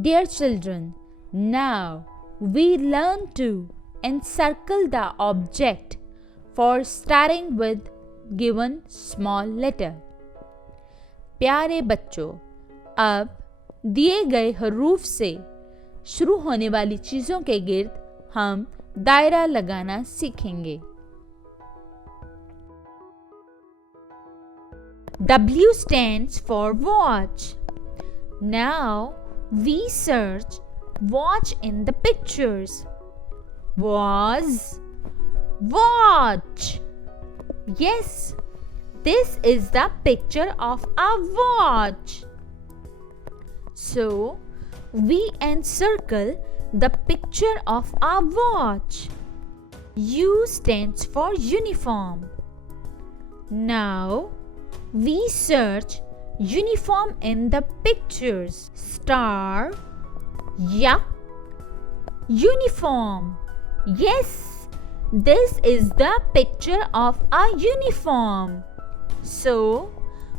Dear children, now we learn to encircle the object for starting with given small letter. प्यारे बच्चों, अब दिए गए हरूफ से शुरू होने वाली चीज़ों के गिर्द हम दायरा लगाना सीखेंगे. W stands for watch. Now we search watch in the pictures. Was, watch. Yes, this is the picture of a watch. So we encircle the picture of a watch. U stands for uniform. Now we search uniform in the pictures. Star, yeah, uniform. Yes, this is the picture of a uniform. So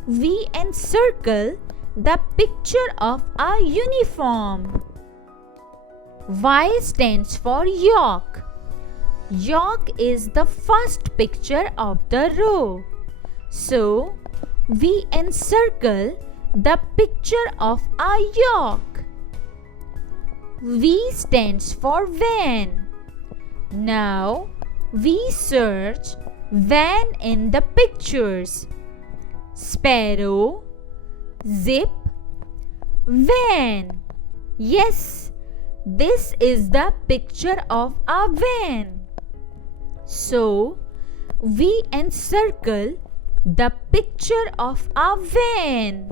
we encircle the picture of a uniform. Y stands for York. York is the first picture of the row. So we encircle the picture of a York. V stands for van. Now we search van in the pictures. Sparrow, zip, van. Yes, this is the picture of a van. So we encircle the picture of a van.